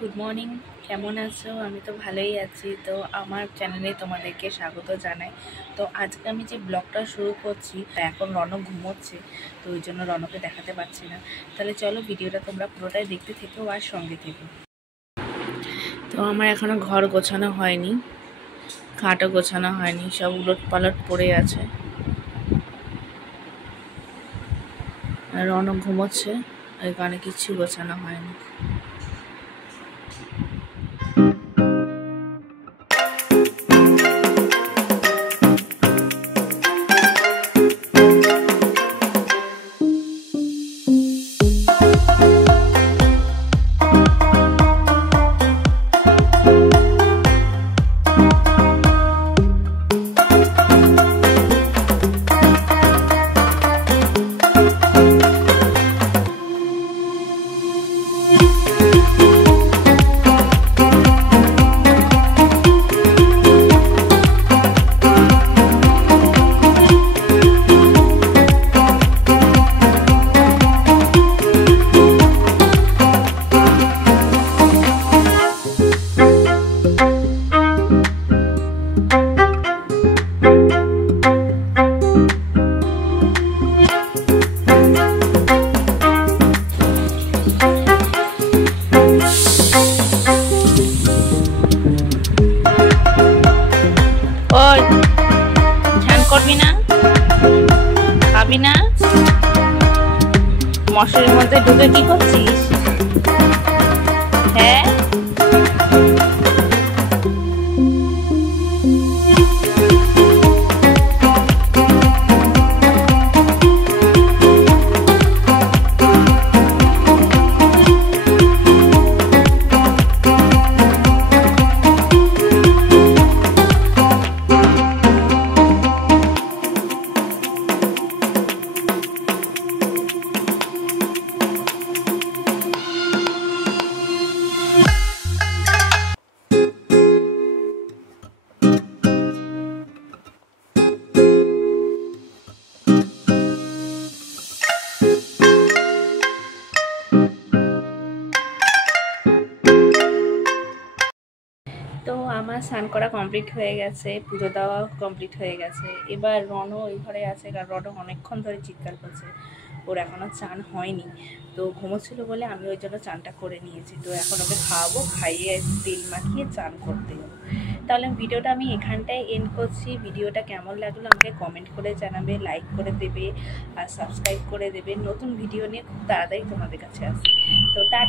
Good morning, কেমন আছো? আমি তো ভালোই আছি। তো আমার চ্যানেলে তোমাদেরকে স্বাগত জানাই। তো আজকে আমি যে ব্লগটা শুরু করছি, এখন রনক ঘুমোচ্ছে, তো ওই জন্য রনকে দেখাতে পারছি না। তাহলে চলো ভিডিওটা তোমরা পুরোটাই দেখতে থেকো আর সঙ্গে থেকো। তো আমার এখনও ঘর গোছানো হয়নি, খাটও গোছানো হয়নি, সব উলট পালট পড়ে আছে। আর রনক ঘুমোচ্ছে, ওই কারণে কিচ্ছু গোছানো হয়নি। ওই ধ্যান করবি না? খাবি না? মশারির মধ্যে ঢুকে কি করছিস? হ্যাঁ, তো আমার স্নান করা কমপ্লিট হয়ে গেছে, পুজো দেওয়া কমপ্লিট হয়ে গেছে। এবার রনও ওই ঘরে আছে, কারণ রনও অনেকক্ষণ ধরে চিৎকার করছে, ওর এখনও চান হয়নি। তো ঘুমোচ্ছিল বলে আমি ওই জন্য চানটা করে নিয়েছি। তো এখন ওকে খাওয়াবো, খাইয়ে তেল মাখিয়ে চান করতে যাবো। তাহলে ভিডিওটা আমি এখানটায় এন্ড করছি। ভিডিওটা কেমন লাগলো আমাকে কমেন্ট করে জানাবে, লাইক করে দেবে আর সাবস্ক্রাইব করে দেবে। নতুন ভিডিও নিয়ে খুব তাড়াতাড়ি তোমাদের কাছে আসবে। তো টাটা।